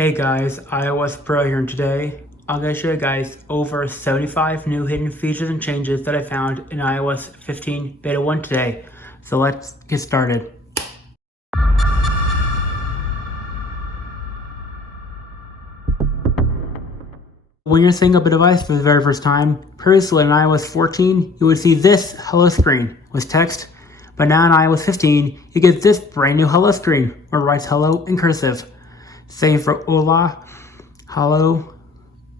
Hey guys, iOS Pro here, and today I'm going to show you guys over 75 new hidden features and changes that I found in iOS 15 Beta 1 today. So let's get started. When you're setting up a device for the very first time, previously in iOS 14, you would see this hello screen with text, but now in iOS 15, you get this brand new hello screen where it writes hello in cursive. Same for hola, hello,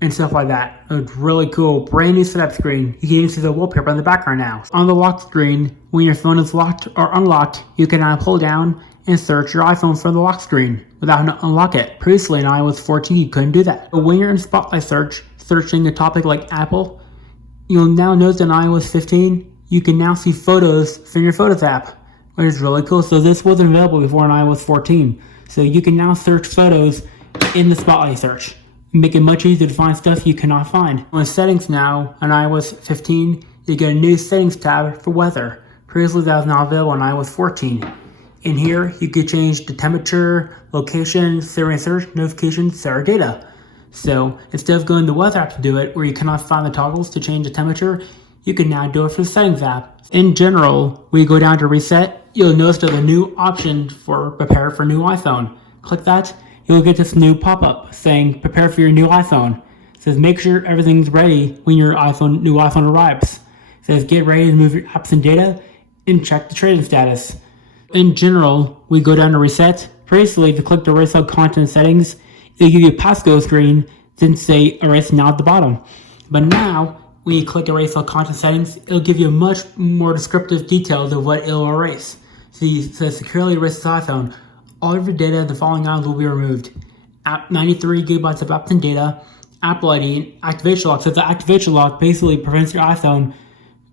and stuff like that. It's really cool, brand new setup screen. You can even see the wallpaper in the background now. On the lock screen, when your phone is locked or unlocked, you can now pull down and search your iPhone from the lock screen without having to unlock it. Previously in iOS 14, you couldn't do that. But when you're in Spotlight search, searching a topic like Apple, you'll now notice in iOS 15, you can now see photos from your Photos app, which is really cool. So this wasn't available before in iOS 14. So you can now search photos in the Spotlight search, make it much easier to find stuff you cannot find. On settings now, on iOS 15, you get a new settings tab for weather. Previously that was not available on iOS 14. In here, you could change the temperature, location, search, notifications, or data. So instead of going to the weather app to do it, where you cannot find the toggles to change the temperature, you can now do it for the settings app. In general, when you go down to reset, you'll notice there's a new option for prepare for new iPhone. Click that, you'll get this new pop-up saying prepare for your new iPhone. It says make sure everything's ready when your new iPhone arrives. It says get ready to move your apps and data and check the trading status. In general, we go down to reset. Previously, if you click the erase all content settings, it'll give you a passcode screen, then say erase now at the bottom. But now, when you click erase all content settings, it'll give you much more descriptive details of what it'll erase. So you say securely erase this iPhone. All of your data in the following items will be removed. 93 gigabytes of apps and data, Apple ID, and activation lock. So the activation lock basically prevents your iPhone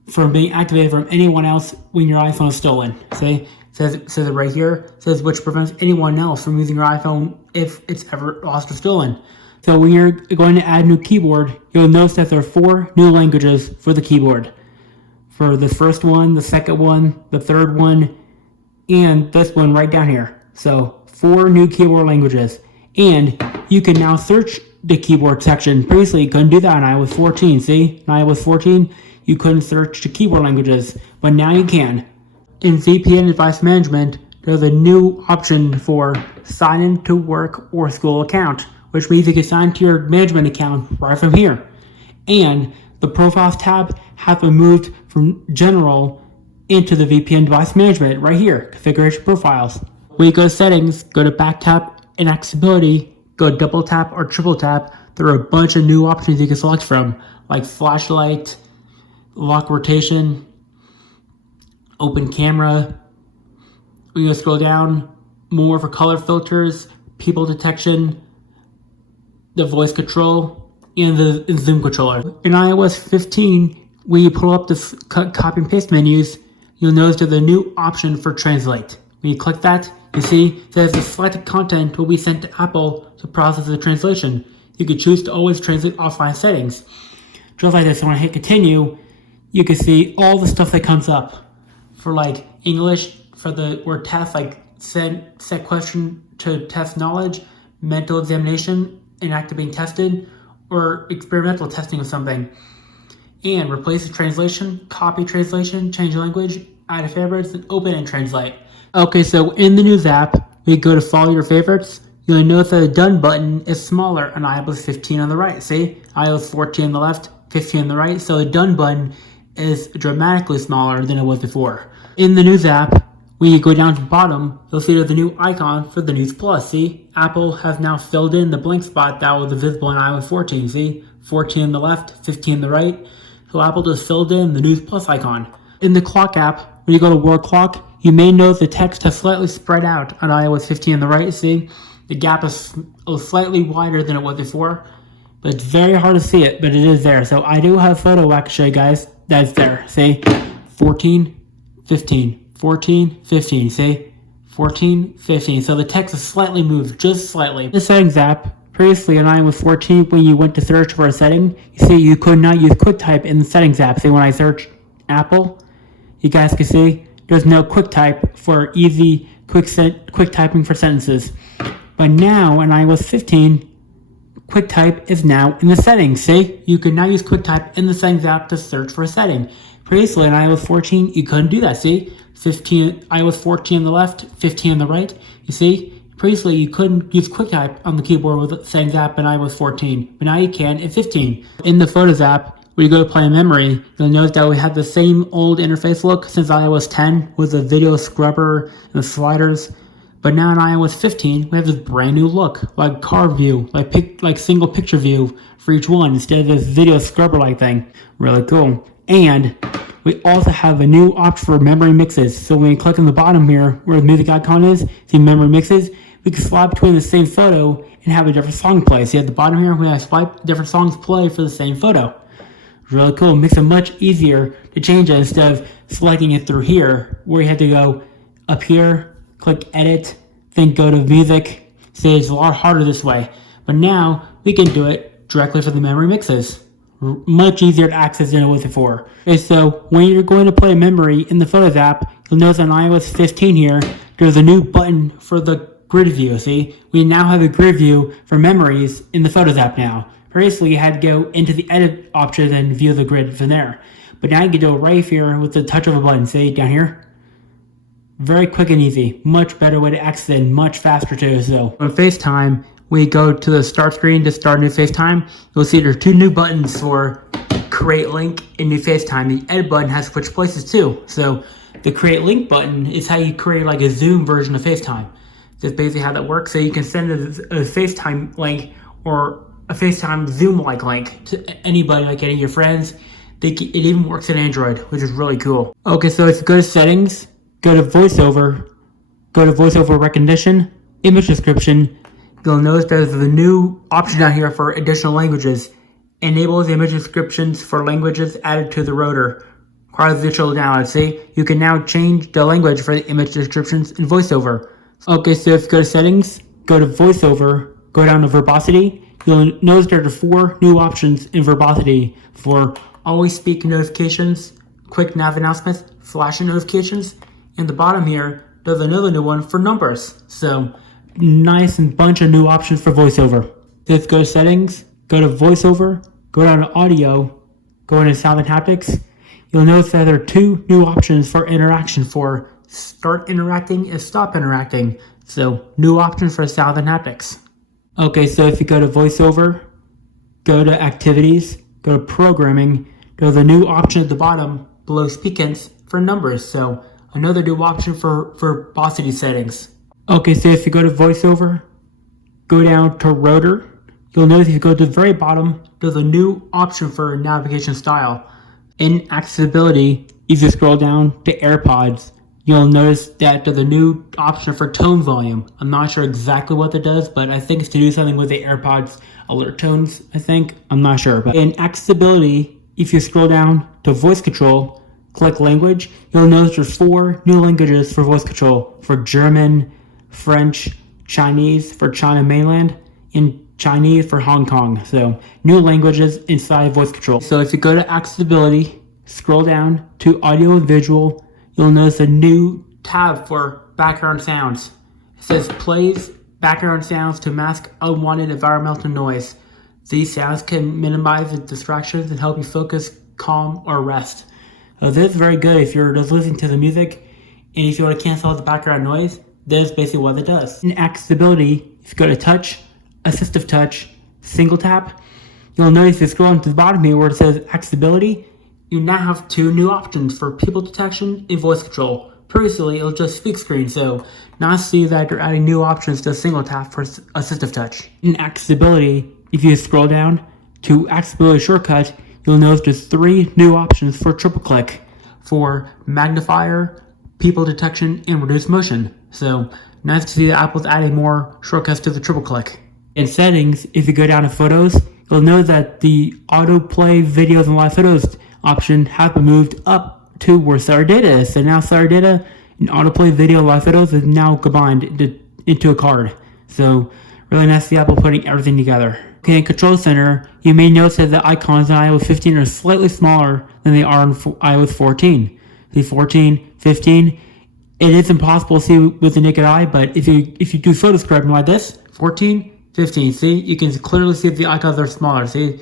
from being activated from anyone else when your iPhone is stolen. See? Says it right here. Says which prevents anyone else from using your iPhone if it's ever lost or stolen. So when you're going to add a new keyboard, you'll notice that there are 4 new languages for the keyboard. For the first one, the second one, the third one, and this one right down here. So 4 new keyboard languages. And you can now search the keyboard section. Previously, you couldn't do that in iOS 14. See? In iOS 14, you couldn't search the keyboard languages, but now you can. In VPN device management, there's a new option for sign in to work or school account, which means you can sign to your management account right from here. And the Profiles tab has been moved from General into the VPN device management right here, Configuration Profiles. When you go to Settings, go to Back Tap and Accessibility, go Double Tap or Triple Tap. There are a bunch of new options you can select from, like Flashlight, Lock Rotation, Open Camera. When you scroll down, more for color filters, people detection, the voice control, and the zoom controller. In iOS 15, when you pull up the copy and paste menus, you'll notice there's a new option for translate. When you click that, you see it says the selected content will be sent to Apple to process the translation. You can choose to always translate offline settings. Just like this, when I hit continue, you can see all the stuff that comes up. For like English, for the word test, like set question to test knowledge, mental examination, and active tested, or experimental testing of something. And replace the translation, copy translation, change language, add a favorites, and open and translate. Okay, so in the News app, we go to follow your favorites. You'll notice that the done button is smaller on iOS 15 on the right. See? iOS 14 on the left, 15 on the right. So the done button is dramatically smaller than it was before. In the News app, when you go down to the bottom, you'll see there's a new icon for the News Plus. See? Apple has now filled in the blank spot that was visible in iOS 14. See? 14 on the left, 15 on the right. So Apple just filled in the News Plus icon. In the Clock app, when you go to World Clock, you may notice the text has slightly spread out on iOS 15 on the right. See? The gap is slightly wider than it was before, but it's very hard to see it, but it is there. So I do have a photo I can show you guys that's there. See? 14, 15. 14, 15, see? 14, 15. So the text is slightly moved, just slightly. The Settings app, previously on iOS 14, when you went to search for a setting, you see you could not use QuickType in the Settings app. See, when I search Apple, you guys can see there's no QuickType for easy quick typing for sentences. But now in iOS 15, QuickType is now in the settings. See, you can now use QuickType in the settings app to search for a setting. Previously in iOS 14, you couldn't do that. See, iOS 14 on the left, 15 on the right. You see, previously you couldn't use QuickType on the keyboard with the settings app in iOS 14, but now you can in 15. In the Photos app, when you go to play in memory, you'll notice that we have the same old interface look since iOS 10 with the video scrubber and the sliders. But now in iOS 15, we have this brand new look, like car view, like single picture view for each one instead of this video scrubber-like thing. Really cool. And we also have a new option for memory mixes. So when you click on the bottom here, where the music icon is, see memory mixes, we can slide between the same photo and have a different song play. See at the bottom here, we have swipe different songs play for the same photo. Really cool. Makes it much easier to change it instead of selecting it through here, where you have to go up here, click edit, then go to music. See, it's a lot harder this way. But now we can do it directly for the memory mixes. Much easier to access than it was before. Okay, so when you're going to play a memory in the Photos app, you'll notice on iOS 15 here, there's a new button for the grid view. See, we now have a grid view for memories in the Photos app now. Previously, you had to go into the edit option and view the grid from there. But now you can do it right here with the touch of a button. See, down here. Very quick and easy. Much better way to access it and much faster too. So on FaceTime, we go to the start screen to start new FaceTime. You'll see there's two new buttons for create link and new FaceTime. The edit button has switched places too. So the create link button is how you create like a Zoom version of FaceTime. That's basically how that works. So you can send a FaceTime link or a FaceTime Zoom-like link to anybody, like any of your friends. It even works in Android, which is really cool. Okay, so if you go to settings, go to voiceover recognition, image description, you'll notice there's the new option down here for additional languages. Enables image descriptions for languages added to the rotor. Requires digital download. See, you can now change the language for the image descriptions in voiceover. Okay, so if you go to settings, go to voiceover, go down to verbosity, you'll notice there are 4 new options in verbosity for always speak notifications, quick nav announcements, flashing notifications, and the bottom here, there's another new one for numbers. So nice and bunch of new options for voiceover. Let's go to settings, go to voiceover, go down to audio, go into sound and haptics. You'll notice that there are 2 new options for interaction for start interacting and stop interacting. So new options for sound and haptics. Okay, so if you go to voiceover, go to activities, go to programming, go to the new option at the bottom below speak hints for numbers. So another new option for verbosity settings. Okay, so if you go to voiceover, go down to rotor, you'll notice if you go to the very bottom, there's a new option for navigation style. In accessibility, if you scroll down to AirPods, you'll notice that there's a new option for tone volume. I'm not sure exactly what that does, but I think it's to do something with the AirPods alert tones, I think. I'm not sure. But in accessibility, if you scroll down to voice control, click language, you'll notice there's 4 new languages for voice control. For German, French, Chinese for China mainland, and Chinese for Hong Kong. So new languages inside voice control. So if you go to accessibility, scroll down to audio and visual, you'll notice a new tab for background sounds. It says plays background sounds to mask unwanted environmental noise. These sounds can minimize the distractions and help you focus, calm, or rest. So this is very good if you're just listening to the music and if you want to cancel out the background noise. This is basically what it does. In accessibility, if you go to touch, assistive touch, single tap, you'll notice if you scroll to the bottom here where it says accessibility, you now have 2 new options for people detection and voice control. Previously, it was just speak screen, so now see that you're adding new options to single tap for assistive touch. In accessibility, if you scroll down to accessibility shortcut, you'll notice there's 3 new options for triple click for magnifier, people detection, and reduce motion. So nice to see that Apple's adding more shortcuts to the triple click. In settings, if you go down to photos, you'll notice that the autoplay videos and live photos option have been moved up to where Cellular Data is. So now Cellular Data and autoplay video live photos is now combined into a card. So really nice to see Apple putting everything together. Okay, in Control Center, you may notice that the icons in iOS 15 are slightly smaller than they are in iOS 14. The 14, 15, It is impossible to see with the naked eye, but if you do photo scrubbing like this, 14, 15, see, you can clearly see the icons are smaller, see,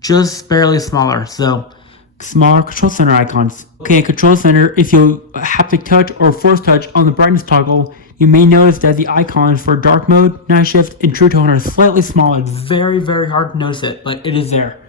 just barely smaller, so smaller control center icons. Okay, control center, if you haptic touch or force touch on the brightness toggle, you may notice that the icons for dark mode, night shift, and true tone are slightly smaller. It's very, very hard to notice it, but it is there.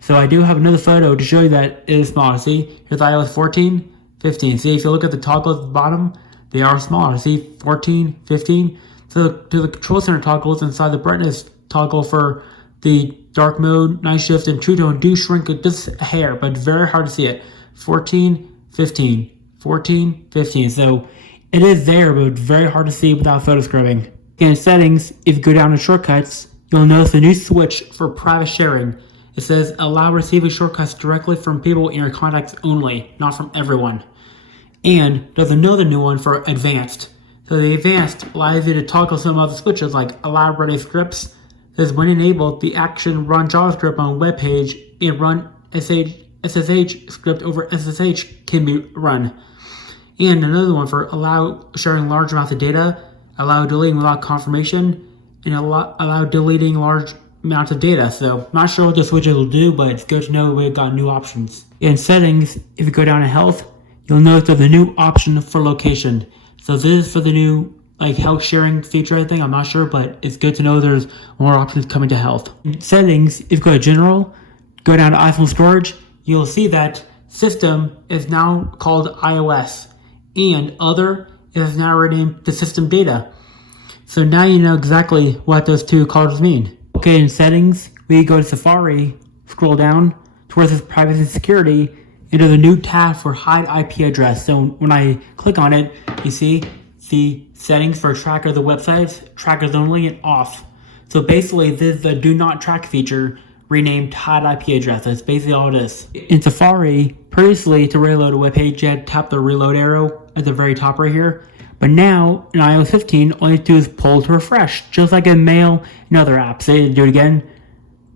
So I do have another photo to show you that it is smaller. See, here's iOS 14, 15. See, if you look at the toggles at the bottom, they are smaller. See, 14, 15. So to the control center toggles inside the brightness toggle for the dark mode, night shift, and true tone do shrink just a hair, but very hard to see it. 14, 15, 14, 15. So it is there, but very hard to see without photo scrubbing. In settings, if you go down to shortcuts, you'll notice a new switch for private sharing. It says allow receiving shortcuts directly from people in your contacts only, not from everyone. And there's another new one for advanced. So the advanced allows you to toggle some other switches like allow running scripts. It says when enabled, the action run JavaScript on a web page and run SSH script over SSH can be run. And another one for allow sharing large amounts of data, allow deleting without confirmation, and allow deleting large amounts of data. So not sure what the switches will do, but it's good to know we've got new options. In settings, if you go down to health, you'll notice there's a new option for location. So this is for the new health sharing feature, I think. I'm not sure, but it's good to know there's more options coming to health. In settings, if you go to general, go down to iPhone storage, you'll see that system is now called iOS and other is now renamed to system data. So now you know exactly what those two colors mean. Okay, in settings, we go to Safari, scroll down towards this privacy and security, and there's a new tab for hide IP address. So when I click on it, you see the settings for tracker the websites, trackers only, and off. So basically, this is the do not track feature renamed hide IP address. That's basically all it is. In Safari, previously to reload a web page, you had to tap the reload arrow at the very top right here. But now, in iOS 15, all you have to do is pull to refresh, just like in Mail and other apps. Say, do it again,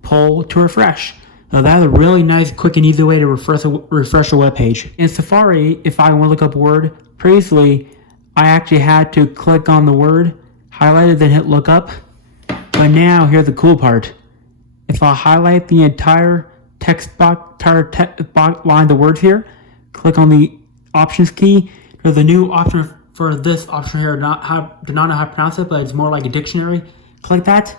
pull to refresh. So that's a really nice, quick, and easy way to refresh a web page. In Safari, if I want to look up a word, previously, I actually had to click on the word, highlight it, then hit look up. But now, here's the cool part. If I highlight the entire text box, line of the words here, click on the options key, there's a new option for this option here, do not know how to pronounce it, but it's more like a dictionary. Click that,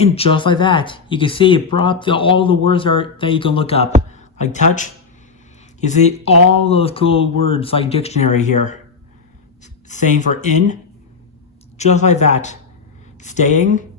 and just like that, you can see it brought up all the words that you can look up. Like touch, you see all those cool words like dictionary here. Same for in, just like that. Staying,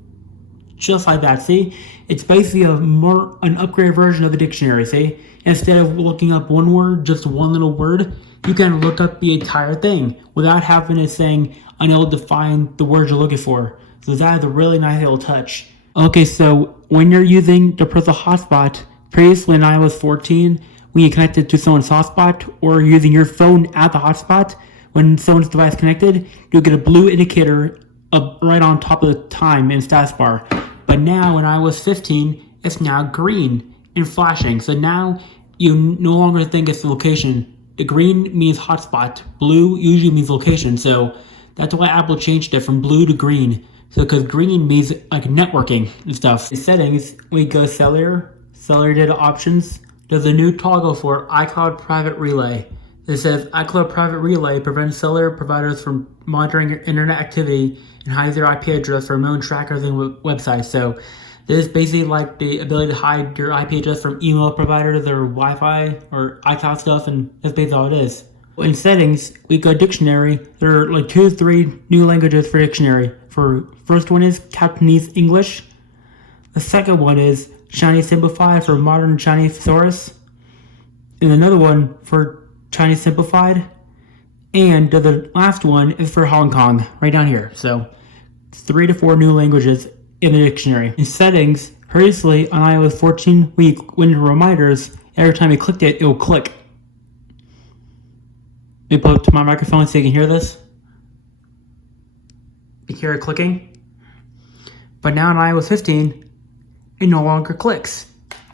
just like that, see? It's basically an upgraded version of the dictionary, see? Instead of looking up one word, just one little word, you can look up the entire thing without having it saying unable to find the words you're looking for. So that is a really nice little touch. Okay, so when you're using the personal hotspot, previously in iOS 14, when you connected to someone's hotspot or using your phone at the hotspot, when someone's device connected, you'll get a blue indicator right on top of the time in status bar. But now in iOS 15, it's now green and flashing. So now you no longer think it's the location. The green means hotspot. Blue usually means location. So that's why Apple changed it from blue to green. So because green means like networking and stuff. In settings, we go cellular data options. There's a new toggle for iCloud Private Relay. It says iCloud Private Relay prevents cellular providers from monitoring your internet activity and hides your IP address from known trackers and websites. So this is basically like the ability to hide your IP address from email providers or Wi-Fi or iCloud stuff, and that's basically all it is. In settings, we go dictionary. There are like 2 or 3 new languages for dictionary. First one is Cantonese English. The second one is Chinese Simplified for modern Chinese thesaurus. And another one for Chinese Simplified. And the last one is for Hong Kong, right down here. So 3 to 4 new languages in the dictionary. In settings, previously on iOS 14, when in reminders, every time you clicked it, it will click. Let me put it to my microphone so you can hear this. You hear it clicking. But now in iOS 15, it no longer clicks.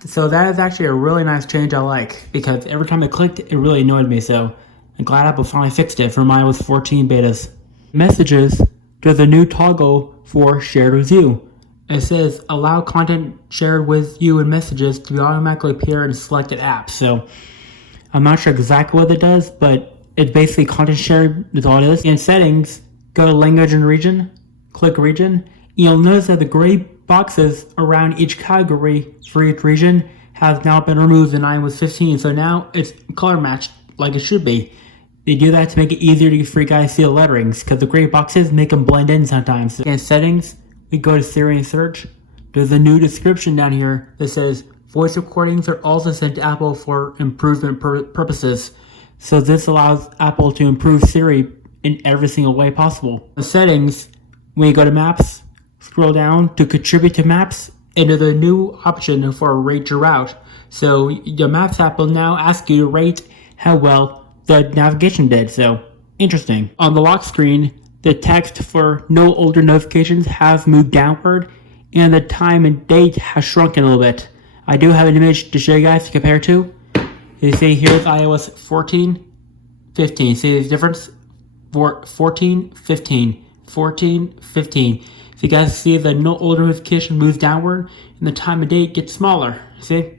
So that is actually a really nice change I like, because every time I clicked, it really annoyed me. So I'm glad Apple finally fixed it for iOS 14 betas. Messages, there's a new toggle for shared with you. It says allow content shared with you in messages to automatically appear in selected apps. So I'm not sure exactly what it does, but it's basically content shared is all it is. In settings, go to language and region, click region. You'll notice that the gray boxes around each category for each region has now been removed in iOS 15. So now it's color matched like it should be. They do that to make it easier for you guys to see the letterings because the gray boxes make them blend in sometimes. In settings, we go to Siri and search. There's a new description down here that says voice recordings are also sent to Apple for improvement purposes. So this allows Apple to improve Siri in every single way possible. The settings, when you go to Maps, scroll down to contribute to Maps, and there's a new option for rate your route. So your Maps app will now ask you to rate how well the navigation did. So interesting. On the lock screen, the text for no older notifications has moved downward, and the time and date has shrunken a little bit. I do have an image to show you guys to compare to. You see here's iOS 14, 15. See the difference? 14, 15, 14, 15. So you guys see the no older notification moves downward, and the time and date gets smaller. See?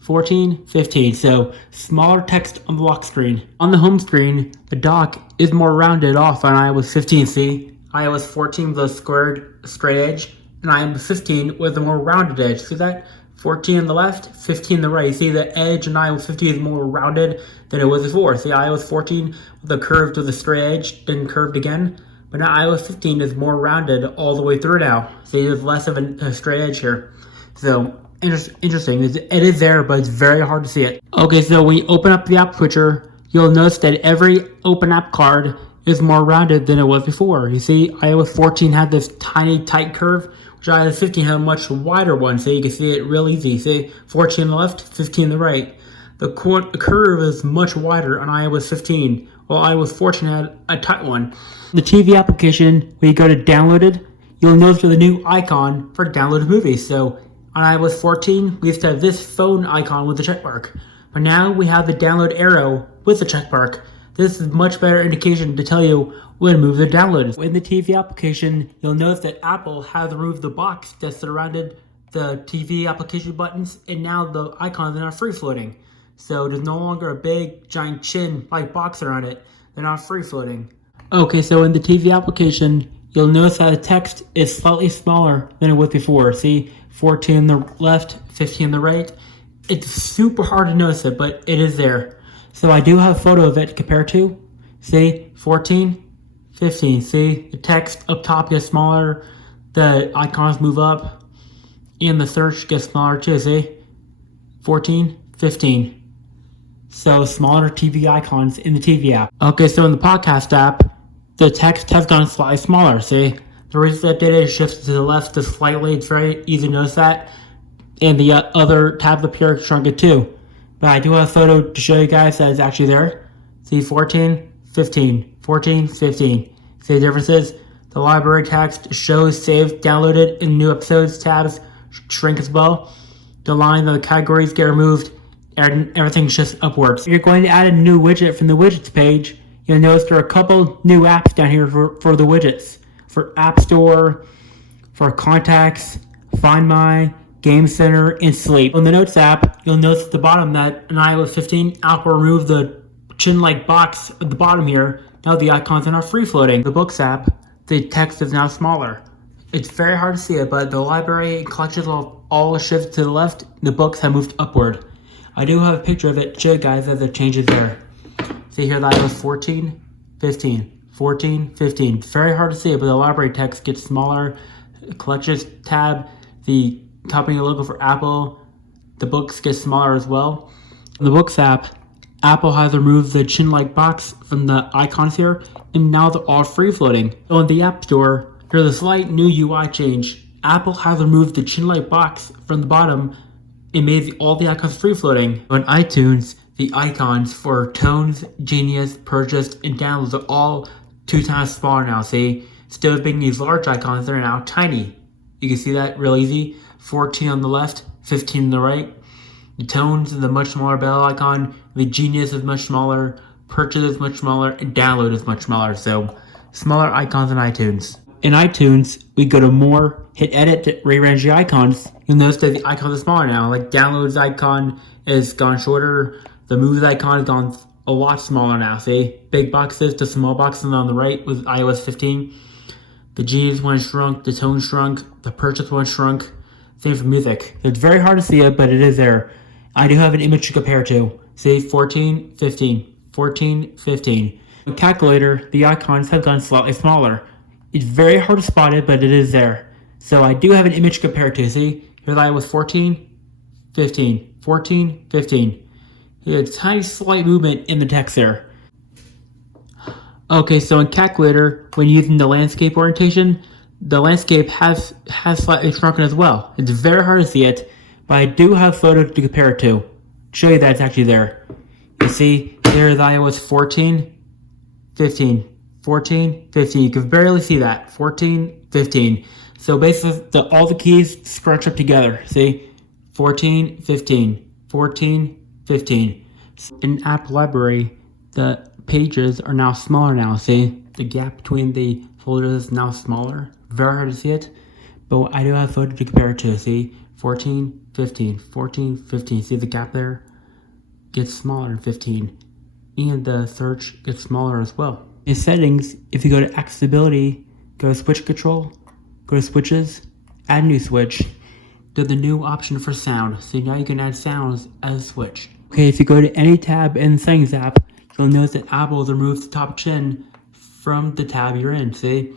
14, 15. So smaller text on the lock screen. On the home screen, the dock is more rounded off on iOS 15. See? iOS 14 with a straight edge, and iOS 15 with a more rounded edge. See that? 14 on the left, 15 on the right. See the edge in iOS 15 is more rounded than it was before. See iOS 14 with a curved with a straight edge, then curved again. But now iOS 15 is more rounded all the way through now. See there's less of a straight edge here. So interesting. It is there, but it's very hard to see it. Okay, so when you open up the app switcher, you'll notice that every open app card is more rounded than it was before. You see, iOS 14 had this tiny tight curve, which iOS 15 had a much wider one, so you can see it real easy. See, 14 on the left, 15 on the right. The curve is much wider on iOS 15, while iOS 14 had a tight one. The TV application, when you go to downloaded, you'll notice there's a new icon for downloaded movies. So on iOS 14, we used to have this phone icon with the check mark, but now we have the download arrow with the check mark. This is a much better indication to tell you when movies are downloaded. In the TV application, you'll notice that Apple has removed the box that surrounded the TV application buttons, and now the icons are not free floating. So there's no longer a big giant chin-like box around it. They're not free floating. Okay, so in the TV application, you'll notice that the text is slightly smaller than it was before. See, 14 on the left, 15 on the right. It's super hard to notice it, but it is there. So I do have a photo of it to compare to. See, 14, 15. See, the text up top gets smaller, the icons move up, and the search gets smaller too. See, 14, 15. So smaller TV icons in the TV app. Okay, so in the podcast app, the text has gone slightly smaller. See, the reason updated is shifted to the left just slightly. It's very easy to notice that. And the other tabs up here shrunk it too. But I do have a photo to show you guys that is actually there. See, 14, 15, 14, 15. See the differences? The library text shows saved, downloaded, and new episodes tabs shrink as well. The lines of the categories get removed, and everything shifts upwards. If you're going to add a new widget from the widgets page, you'll notice there are a couple new apps down here for the widgets. For App Store, for Contacts, Find My, Game Center, and Sleep. On the Notes app, you'll notice at the bottom that in iOS 15, Apple removed the chin-like box at the bottom here. Now the icons are not free-floating. The Books app, the text is now smaller. It's very hard to see it, but the library and collections all shifted to the left. The books have moved upward. I do have a picture of it to show you guys that the changes there. See here, that was 14, 15, 14, 15. It's very hard to see it, but the library text gets smaller. The collections tab, the company logo for Apple, the books get smaller as well. In the Books app, Apple has removed the chin-like box from the icons here, and now they're all free-floating. So in the App Store, there's a slight new UI change. Apple has removed the chin-like box from the bottom and made all the icons free-floating. On iTunes, the icons for Tones, Genius, Purchased, and Downloads are all 2 times smaller now. See, instead of being these large icons, they're now tiny. You can see that real easy. 14 on the left, 15 on the right. The Tones is a much smaller bell icon. The Genius is much smaller. purchase is much smaller, and download is much smaller, so smaller icons in iTunes. In iTunes, we go to more, hit edit to rearrange the icons. You'll notice that the icons are smaller now. Like downloads icon is gone shorter. The moves icon has gone a lot smaller now. See, big boxes to small boxes on the right with iOS 15. The Genius one shrunk, the Tone shrunk, the Purchase one shrunk. Same for music. It's very hard to see it, but it is there. I do have an image to compare to. See, 14, 15, 14, 15. With calculator, the icons have gone slightly smaller. It's very hard to spot it, but it is there. So I do have an image compared to. See, here's iOS 14, 15, 14, 15. Here's a tiny slight movement in the text there. Okay, so in calculator, when using the landscape orientation, the landscape has slightly shrunken as well. It's very hard to see it, but I do have photos to compare it to. Show you that it's actually there. You see, there's iOS 14, 15. 14, 15, you can barely see that, 14, 15. So basically, all the keys scrunch up together, see? 14, 15, 14, 15. In app library, the pages are now smaller now, see? The gap between the folders is now smaller, very hard to see it, but I do have a photo to compare it to, see? 14, 15, 14, 15, see the gap there? Gets smaller in 15, and the search gets smaller as well. In settings, if you go to accessibility, go to switch control, go to switches, add new switch, there's the new option for sound, so now you can add sounds as a switch. Okay, if you go to any tab in the settings app, you'll notice that Apple has removed the top chin from the tab you're in, see?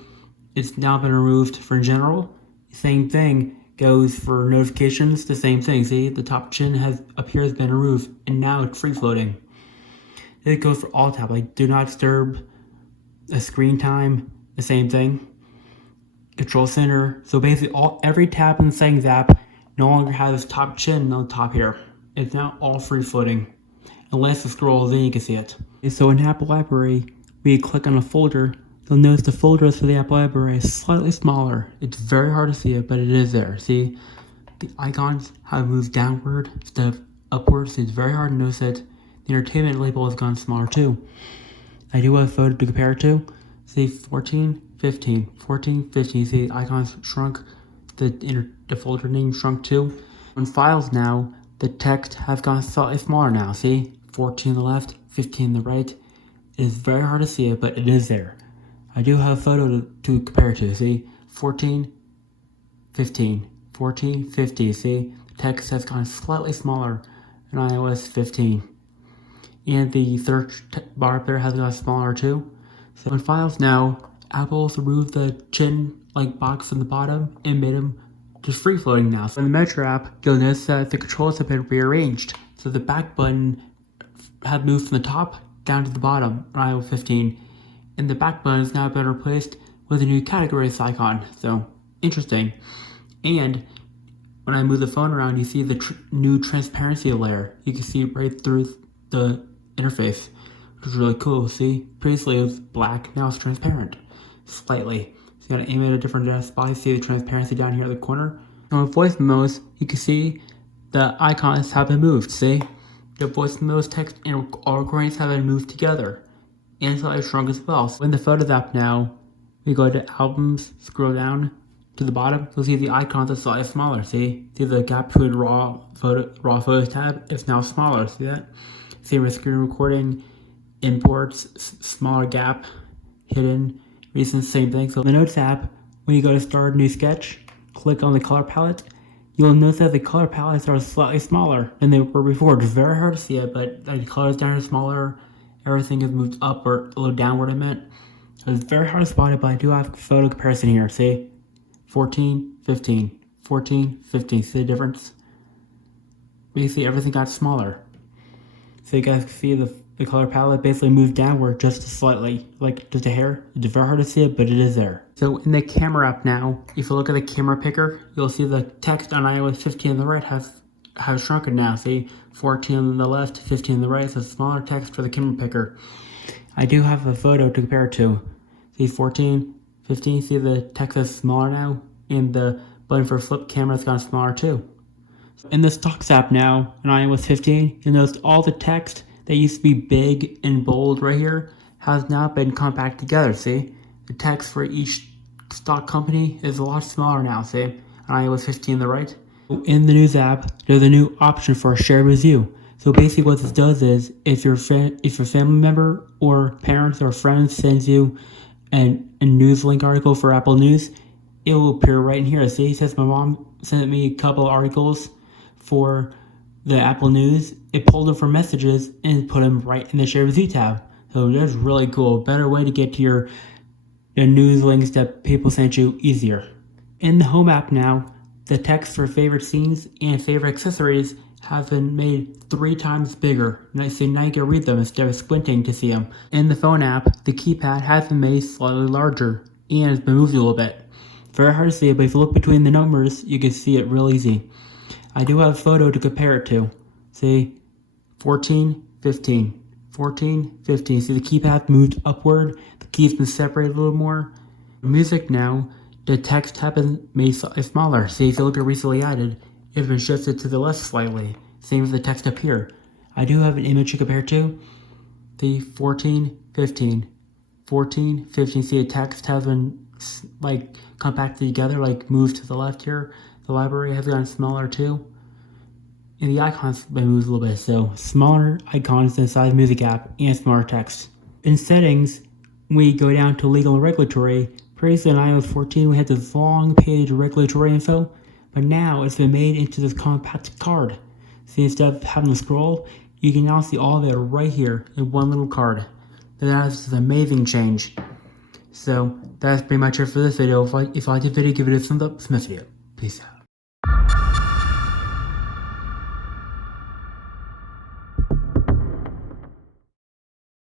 It's now been removed for general. Same thing goes for notifications, the same thing, see? The top chin has been removed, and now it's free floating. It goes for all tabs, like do not disturb, a screen time, the same thing. Control center. So basically every tab in the settings app no longer has this top chin on the top here. It's now all free floating. Unless it scrolls in, you can see it. So in app library, we click on a folder. You'll notice the folders for the app library is slightly smaller. It's very hard to see it, but it is there. See, the icons have moved downward instead of upward, so it's very hard to notice it. The entertainment label has gone smaller too. I do have a photo to compare it to. See, 14, 15, 14, 15. See, the icons shrunk. The folder name shrunk too. On files now, the text has gone slightly smaller now. See, 14 on the left, 15 on the right. It is very hard to see it, but it is there. I do have a photo to compare it to. See, 14, 15, 14, 15. See, the text has gone slightly smaller in iOS 15. And the search bar up there has got smaller too. So in files now, Apple's removed the chin box on the bottom and made them just free floating now. So in the Measure app, you'll notice that the controls have been rearranged. So the back button had moved from the top down to the bottom on iOS 15. And the back button has now been replaced with a new categories icon. So interesting. And when I move the phone around, you see the new transparency layer. You can see right through the interface, which is really cool. See, previously it was black, now it's transparent, slightly. So you gotta aim at a different spot. You see the transparency down here at the corner. And with voice memos, you can see the icons have been moved. See, the voice memos text and all recordings have been moved together, and slightly shrunk as well. So in the Photos app now, we go to Albums, scroll down to the bottom. You'll see the icons are slightly smaller. See the gap between raw photos tab is now smaller. See that? Same with screen recording, imports, smaller gap, hidden, recent, same thing. So the Notes app, when you go to start a new sketch, click on the color palette, you'll notice that the color palettes are slightly smaller than they were before. It's very hard to see it, but the colors down are smaller, everything has moved up or a little downward, I meant. So it's very hard to spot it, but I do have a photo comparison here. See, 14, 15, 14, 15, see the difference? Basically everything got smaller. So you guys can see the color palette basically moved downward just slightly, like just a hair. It's very hard to see it, but it is there. So in the camera app now, if you look at the camera picker, you'll see the text on iOS 15 on the right has shrunken now. See, 14 on the left, 15 on the right, so smaller text for the camera picker. I do have a photo to compare it to. See, 14, 15, see the text is smaller now, and the button for flip camera has gone smaller too. In the Stocks app now, in iOS 15, you'll notice all the text that used to be big and bold right here has now been compacted together, see? The text for each stock company is a lot smaller now, see? On iOS 15 on the right. In the News app, there's a new option for Share with You. So basically what this does is, if your family member or parents or friends sends you a news link article for Apple News, it will appear right in here. See, it says my mom sent me a couple of articles for the Apple News. It pulled them from messages and put them right in the Share with You tab. So that's really cool. Better way to get to your news links that people sent you easier. In the Home app now, the text for favorite scenes and favorite accessories have been made 3 times bigger. So now you can read them instead of squinting to see them. In the Phone app, the keypad has been made slightly larger and has been moved a little bit. Very hard to see it, but if you look between the numbers, you can see it real easy. I do have a photo to compare it to. See, 14, 15. 14, 15. See, the keypad moved upward. The key's been separated a little more. Music now, the text has been made smaller. See, if you look at recently added, it's been shifted to the left slightly. Same as the text up here. I do have an image to compare to. The 14, 15. 14, 15. See, the text has been compacted together, moved to the left here. The library has gotten smaller too. And the icons have been moved a little bit, so smaller icons inside the Music app and smaller text. In settings, we go down to legal and regulatory. Previously in iOS 14, we had this long page of regulatory info, but now it's been made into this compacted card. See, instead of having to scroll, you can now see all of it right here in one little card. That is an amazing change. So that's pretty much it for this video. If you liked the video, give it a thumbs up. Smith video. Peace out.